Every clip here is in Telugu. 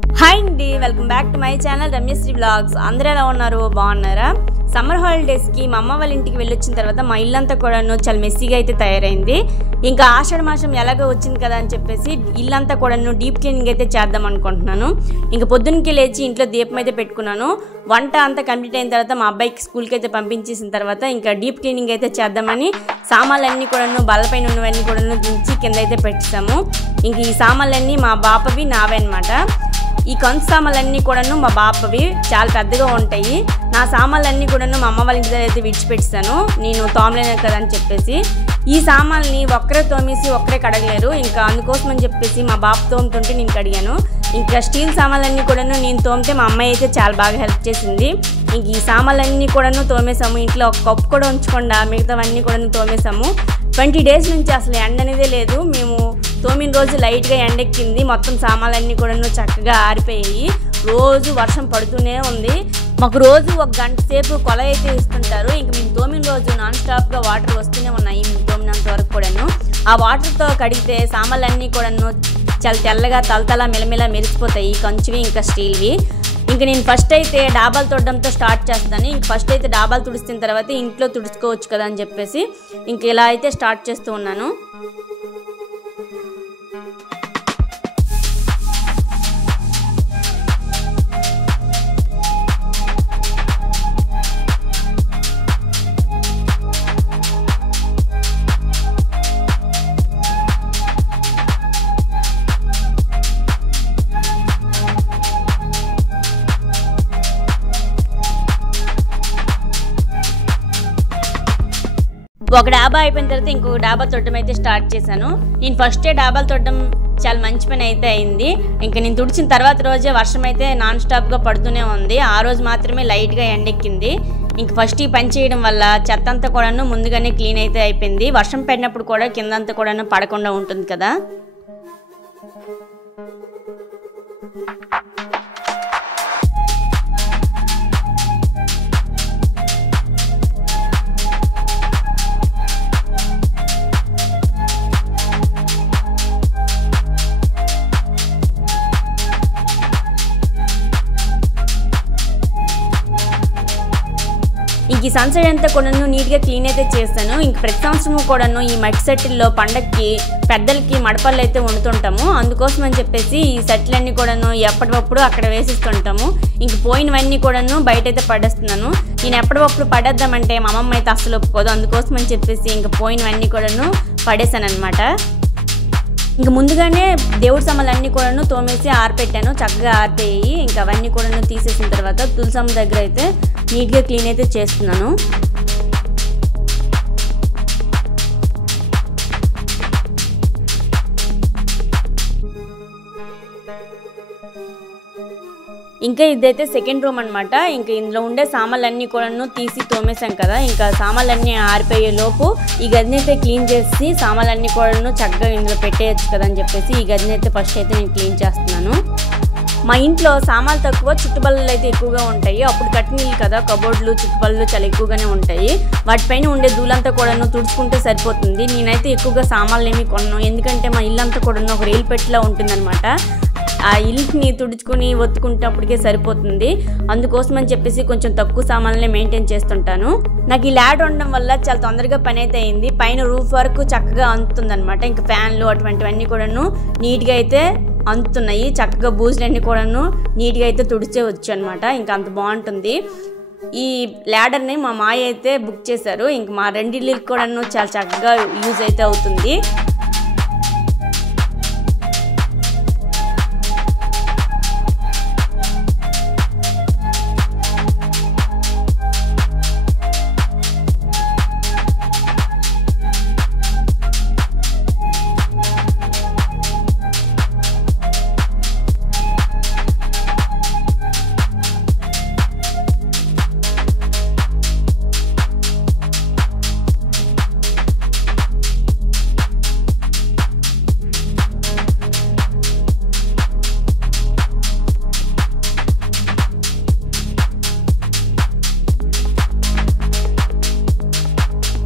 హాయ్ అండి, welcome back to my channel Ramyasri vlogs. అందరూ ఎలా ఉన్నారు? బాగున్నారా? సమ్మర్ హాలిడేస్కి మా అమ్మ వాళ్ళ ఇంటికి వెళ్ళొచ్చిన తర్వాత మా ఇల్లంతా కూడాను చాలా మెస్సీగా అయితే తయారైంది. ఇంకా ఆషాఢ మాసం ఎలాగో వచ్చింది కదా అని చెప్పేసి ఇల్లంతా కూడాను డీప్ క్లీనింగ్ అయితే చేద్దాం అనుకుంటున్నాను. ఇంకా పొద్దున్నకి లేచి ఇంట్లో దీపం అయితే పెట్టుకున్నాను. వంట అంతా కంప్లీట్ అయిన తర్వాత మా అబ్బాయికి స్కూల్కి అయితే పంపించేసిన తర్వాత ఇంకా డీప్ క్లీనింగ్ అయితే చేద్దామని సామాన్లన్నీ కూడాను బల్లపైన ఉన్నవన్నీ కూడాను దించి కింద అయితే పెట్టేసాము. ఇంక ఈ సామాన్లన్నీ మా బాపవి నావే అనమాట. ఈ కంచు సామాన్లన్నీ కూడాను మా బాపవి చాలా పెద్దగా ఉంటాయి. నా సామాన్లన్నీ కూడాను మా అమ్మ వాళ్ళ ఇంటి దగ్గర అయితే విడిచిపెట్టాను, నేను తోమలేను కదా అని చెప్పేసి. ఈ సామాన్ని ఒక్కరే తోమేసి ఒక్కరే కడగలేరు, ఇంకా అందుకోసం అని చెప్పేసి మా బాప తోముతుంటే నేను కడిగాను. ఇంకా స్టీల్ సామాన్లన్నీ కూడాను నేను తోమితే మా అమ్మాయి అయితే చాలా బాగా హెల్ప్ చేసింది. ఇంక ఈ సామాన్లన్నీ కూడాను తోమేసాము. ఇంట్లో ఒక కప్పు కూడా ఉంచకుండా మిగతావన్నీ కూడాను తోమేసాము. 20 days నుంచి అసలు ఎండ అనేదే లేదు. మేము తోమిన రోజు లైట్గా ఎండెక్కింది, మొత్తం సామాన్లన్నీ కూడాను చక్కగా ఆరిపోయాయి. రోజు వర్షం పడుతూనే ఉంది. మాకు రోజు 1 గంట సేపు కొల అయితే ఇస్తుంటారు. ఇంక మేము తోమిన రోజు నాన్ స్టాప్గా వాటర్ వస్తూనే ఉన్నాయి. మేము తోమినంత వరకు కూడాను ఆ వాటర్తో కడిగితే సామాన్లన్నీ కూడాను చాలా తెల్లగా తలతల మెలమెల మెరిసిపోతాయి, కంచువి ఇంకా స్టీల్వి. ఇంక నేను ఫస్ట్ అయితే డాబాలు తుడడంతో స్టార్ట్ చేస్తాను. ఇంక ఫస్ట్ అయితే డాబాలు తుడిచిన తర్వాత ఇంట్లో తుడుచుకోవచ్చు కదా అని చెప్పేసి ఇంక ఇలా అయితే స్టార్ట్ చేస్తూ ఉన్నాను. ఒక డాబా అయిపోయిన తర్వాత ఇంకొక డాబా తొట్టడం అయితే స్టార్ట్ చేశాను. నేను ఫస్టే డాబాలు తొట్టడం చాలా మంచి పని అయితే అయింది. ఇంకా నేను తుడిచిన తర్వాత రోజే వర్షం అయితే నాన్ స్టాప్గా పడుతూనే ఉంది. ఆ రోజు మాత్రమే లైట్గా ఎండెక్కింది. ఇంక ఫస్ట్ ఈ పని చేయడం వల్ల చెత్త అంతా కూడాను ముందుగానే క్లీన్ అయితే అయిపోయింది. వర్షం పడినప్పుడు కూడా కిందంతా కూడాను పడకుండా ఉంటుంది కదా. ఇంక ఈ సన్సైడ్ అంతా కూడాను నీట్గా క్లీన్ అయితే చేస్తాను. ఇంక ప్రతి సంవత్సరము కూడాను ఈ మట్టి సెట్టిల్లో పండక్కి పెద్దలకి మడపళ్ళు అయితే వండుతుంటాము. అందుకోసం అని చెప్పేసి ఈ సెట్లన్నీ కూడాను ఎప్పటికప్పుడు అక్కడ వేసిస్తుంటాము. ఇంక పోయినవన్నీ కూడాను బయట అయితే పడేస్తున్నాను. నేను ఎప్పటికప్పుడు పడేద్దామంటే మా అమ్మమ్మ అయితే అస్సలు ఒప్పుకోదు. అందుకోసం అని చెప్పేసి ఇంక పోయినవన్నీ కూడాను పడేసాను అనమాట. ఇంక ముందుగానే దేవుడి సామాన్లన్నీ కూడాను తోమేసి ఆరిపెట్టాను, చక్కగా ఆరిపోయి. ఇంకా అవన్నీ కూడాను తీసేసిన తర్వాత తులసమ్మ దగ్గర అయితే నీట్గా క్లీన్ అయితే చేస్తున్నాను. ఇంకా ఇదైతే సెకండ్ రూమ్ అనమాట. ఇంకా ఇందులో ఉండే సామాన్లన్నీ కూడాను తీసి తోమేసాం కదా. ఇంకా సామాన్లన్నీ ఆరిపోయే లోపు ఈ గదిని అయితే క్లీన్ చేసి సామాన్లన్నీ కూడాను చక్కగా ఇందులో పెట్టేయచ్చు కదా అని చెప్పేసి ఈ గదిని అయితే ఫస్ట్ అయితే నేను క్లీన్ చేస్తున్నాను. మా ఇంట్లో సామాన్లు తక్కువ, చుట్టుబల్లలు అయితే ఎక్కువగా ఉంటాయి. అప్పుడు కట్టినీళ్ళు కదా, కబోర్డ్లు చుట్టుబల్లలు చాలా ఎక్కువగానే ఉంటాయి. వాటిపైన ఉండే ధూళంతా కూడాను తుడుచుకుంటే సరిపోతుంది. నేనైతే ఎక్కువగా సామాన్లు ఏమి కొన్నాను, ఎందుకంటే మా ఇల్లంతా కూడాను ఒక రైలు పెట్టిలా ఉంటుందన్నమాట. ఆ ఇల్లుని తుడుచుకుని ఒత్తుకుంటప్పటికే సరిపోతుంది. అందుకోసం అని చెప్పేసి కొంచెం తక్కువ సామాన్లనే మెయింటైన్ చేస్తుంటాను. నాకు ఈ ల్యాడ్ ఉండడం వల్ల చాలా తొందరగా పని అయితే అయింది. పైన రూఫ్ వరకు చక్కగా అందుతుంది అనమాట. ఇంకా ఫ్యాన్లు అటువంటివన్నీ కూడాను నీట్గా అయితే అందుతున్నాయి. చక్కగా బూజులన్నీ కూడాను నీట్గా అయితే తుడిచేవచ్చు అనమాట. ఇంకా అంత బాగుంటుంది. ఈ ల్యాడర్ని మా మాయ అయితే బుక్ చేశారు. ఇంక మా రెండిళ్ళకి కూడాను చాలా చక్కగా యూజ్ అయితే అవుతుంది.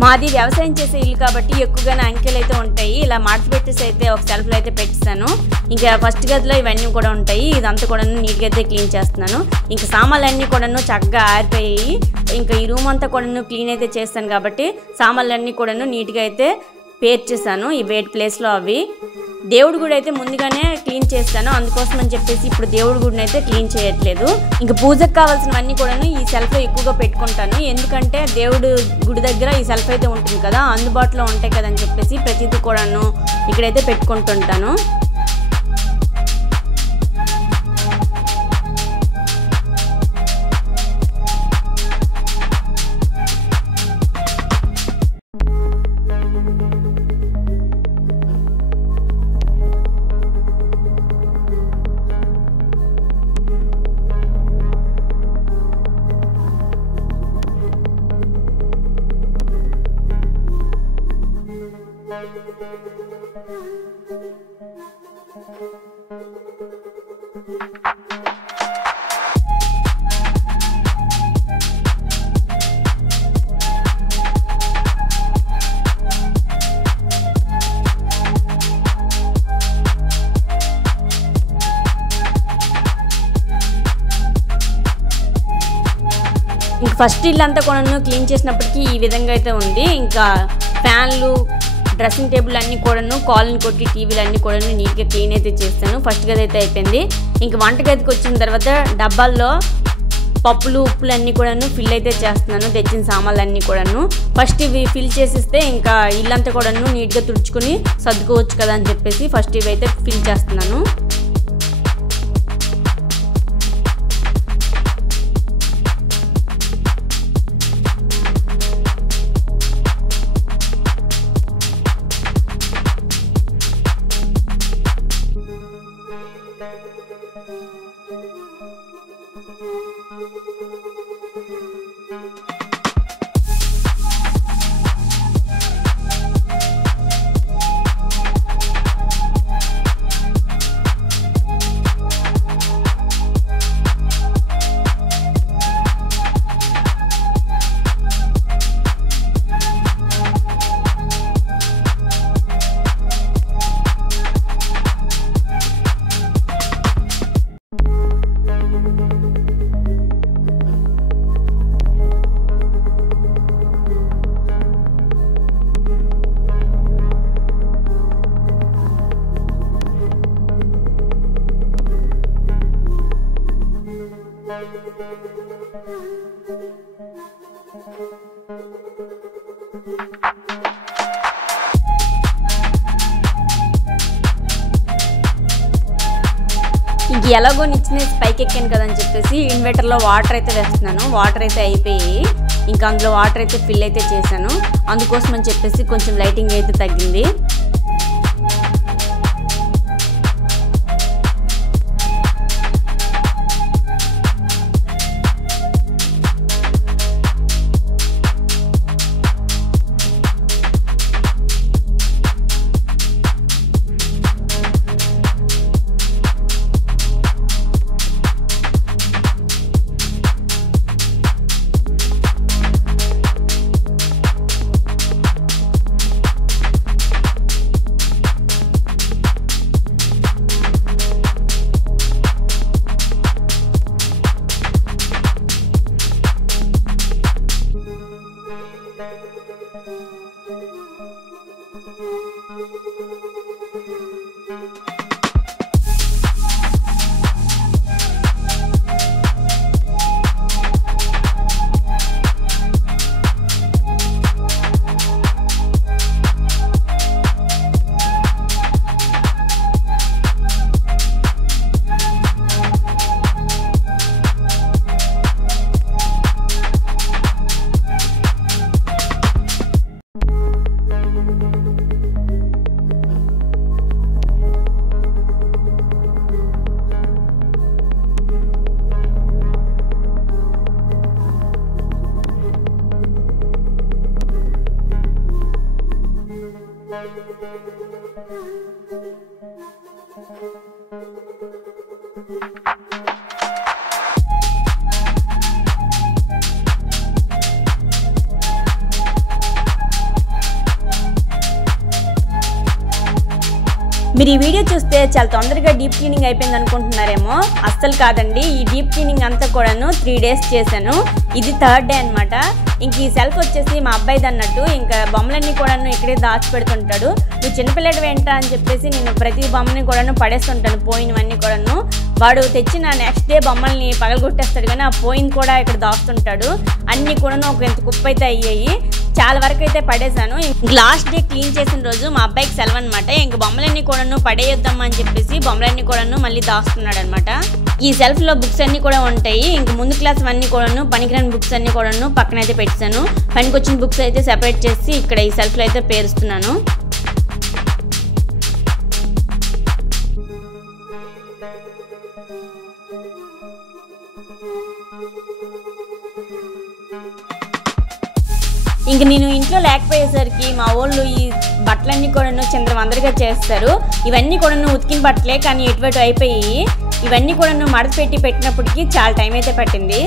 మాది వ్యవసాయం చేసే ఇల్లు కాబట్టి ఎక్కువగానే అంకెలు అయితే ఉంటాయి. ఇలా మార్చి పెట్టేసి అయితే ఒక సెల్ఫ్లో అయితే పెట్టేస్తాను. ఇంకా ఫస్ట్ గదిలో ఇవన్నీ కూడా ఉంటాయి. ఇదంతా కూడా నీట్గా అయితే క్లీన్ చేస్తున్నాను. ఇంకా సామాన్లన్నీ కూడాను చక్కగా ఆరిపోయాయి. ఇంకా ఈ రూమ్ అంతా కూడాను క్లీన్ అయితే చేస్తాను కాబట్టి సామాన్లన్నీ కూడాను నీట్గా అయితే పేర్చేసాను ఈ వేట్ ప్లేస్లో. అవి దేవుడి గుడి అయితే ముందుగానే క్లీన్ చేస్తాను, అందుకోసం అని చెప్పేసి ఇప్పుడు దేవుడి గుడిని అయితే క్లీన్ చేయట్లేదు. ఇంకా పూజకు కావాల్సినవన్నీ కూడాను ఈ సెల్ఫ్లో ఎక్కువగా పెట్టుకుంటాను. ఎందుకంటే దేవుడు గుడి దగ్గర ఈ సెల్ఫ్ అయితే ఉంటుంది కదా, అందుబాటులో ఉంటాయి కదా అని చెప్పేసి ప్రతిదీ కూడాను ఇక్కడైతే పెట్టుకుంటుంటాను. ఇంకా ఫస్ట్ ఇల్లంతా కూడా క్లీన్ చేసినప్పటికీ ఈ విధంగా అయితే ఉంది. ఇంకా ఫ్యాన్లు, డ్రెస్సింగ్ టేబుల్ అన్నీ కూడాను కాలనీ కొట్టి టీవీలు అన్నీ కూడాను నీట్గా క్లీన్ అయితే చేస్తాను. ఫస్ట్ గది అయితే అయిపోయింది. ఇంక వంటగదికి వచ్చిన తర్వాత డబ్బాల్లో పప్పులు, ఉప్పులు అన్నీ కూడాను ఫిల్ అయితే చేస్తున్నాను. తెచ్చిన సామాన్లు అన్నీ కూడాను ఫస్ట్ ఇవి ఫిల్ చేసిస్తే ఇంకా ఇల్లంతా కూడాను నీట్గా తుడుచుకొని సర్దుకోవచ్చు కదా అని చెప్పేసి ఫస్ట్ ఇవి అయితే ఫిల్ చేస్తున్నాను. ఇంక ఎలాగో నిచ్చిన పైకి ఎక్కాను కదని చెప్పేసి ఇన్వర్టర్లో వాటర్ అయితే వేస్తున్నాను. వాటర్ అయితే అయిపోయి ఇంకా అందులో వాటర్ అయితే ఫిల్ అయితే చేశాను. అందుకోసం అని చెప్పేసి కొంచెం లైటింగ్ అయితే తగ్గింది. మీరు ఈ వీడియో చూస్తే చాలా తొందరగా డీప్ క్లీనింగ్ అయిపోయింది అనుకుంటున్నారేమో. అస్సలు కాదండి. ఈ డీప్ క్లీనింగ్ అంతా కూడాను 3 days చేశాను. ఇది 3rd day అనమాట. ఇంక ఈ సెల్ఫ్ వచ్చేసి మా అబ్బాయిది అన్నట్టు. ఇంకా బొమ్మలన్నీ కూడాను ఇక్కడే దాచి పెడుతుంటాడు. నువ్వు చిన్నపిల్లడు ఏంటా అని చెప్పేసి నేను ప్రతి బొమ్మని కూడాను పడేస్తుంటాను, పోయినవన్నీ కూడాను. వాడు తెచ్చిన నెక్స్ట్ డే బొమ్మల్ని పగలగొట్టేస్తాడు, కానీ ఆ పోయింది కూడా ఇక్కడ దాస్తుంటాడు. అన్నీ కూడాను ఒక ఎంత కుప్ప అయితే అయ్యాయి. చాలా వరకు అయితే పడేశాను. లాస్ట్ డే క్లీన్ చేసిన రోజు మా అబ్బాయికి సెలవు అనమాట. ఇంక బొమ్మలన్నీ కూడాను పడేయొద్దామా అని చెప్పేసి బొమ్మలన్నీ కూడాను మళ్ళీ దాస్తున్నాడు అనమాట. ఈ సెల్ఫ్ లో బుక్స్ అన్ని కూడా ఉంటాయి. ఇంక ముందు క్లాస్ అన్ని కూడాను పనికిరాని బుక్స్ అన్ని కూడాను పక్కన అయితే పెట్టాను. పనికొచ్చిన బుక్స్ అయితే సెపరేట్ చేసి ఇక్కడ ఈ సెల్ఫ్ లో అయితే పేరుస్తున్నాను. ఇంక నేను ఇంట్లో లేకపోయేసరికి మా వాళ్ళు ఈ బట్టలన్నీ కూడాను చిందరవందరగా చేస్తారు. ఇవన్నీ కూడాను ఉతికిన బట్టలే, కానీ ఎటువంటి అయిపోయి ఇవన్నీ కూడాను మడత పెట్టి పెట్టినప్పటికీ చాలా టైం అయితే పట్టింది.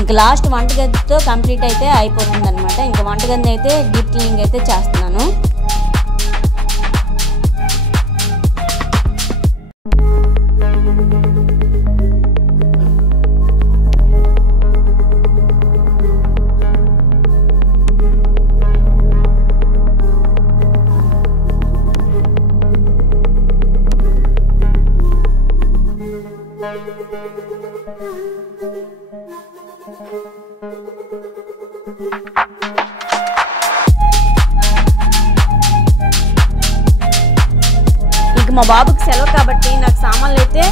ఇంకా లాస్ట్ వంటగదితో కంప్లీట్ అయితే అయిపోతుంది అనమాట. ఇంకా వంటగదిని అయితే డీప్ క్లీనింగ్ అయితే చేస్తున్నాను. ఇక మా బాబుకి సెలవు కాబట్టి నాకు సామాన్లు అయితే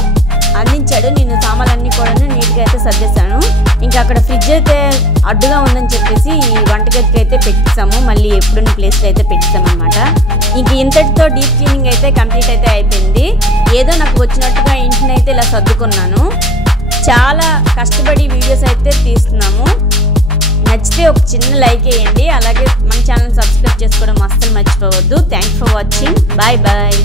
అందించాడు. నేను సామాన్లన్నీ కూడా నీట్గా అయితే సర్దేశాను. ఇంకా అక్కడ ఫ్రిడ్జ్ అయితే అడ్డుగా ఉందని చెప్పేసి ఈ వంటగదికి అయితే పెట్టేసాము. మళ్ళీ ఎప్పుడున్న ప్లేస్లో అయితే పెట్టేసామన్నమాట. ఇంక ఇంతటితో డీప్ క్లీనింగ్ అయితే కంప్లీట్ అయితే అయిపోయింది. ఏదో నాకు వచ్చినట్టుగా ఇంటిని అయితే ఇలా సర్దుకున్నాను. చాలా కష్టపడి వీడియోస్ అయితే తీస్తున్నాము. నచ్చితే ఒక చిన్న లైక్ వేయండి. అలాగే మన ఛానల్ సబ్స్క్రైబ్ చేసుకోవడం అస్సలు మర్చిపోవద్దు. Thanks for watching. Bye bye.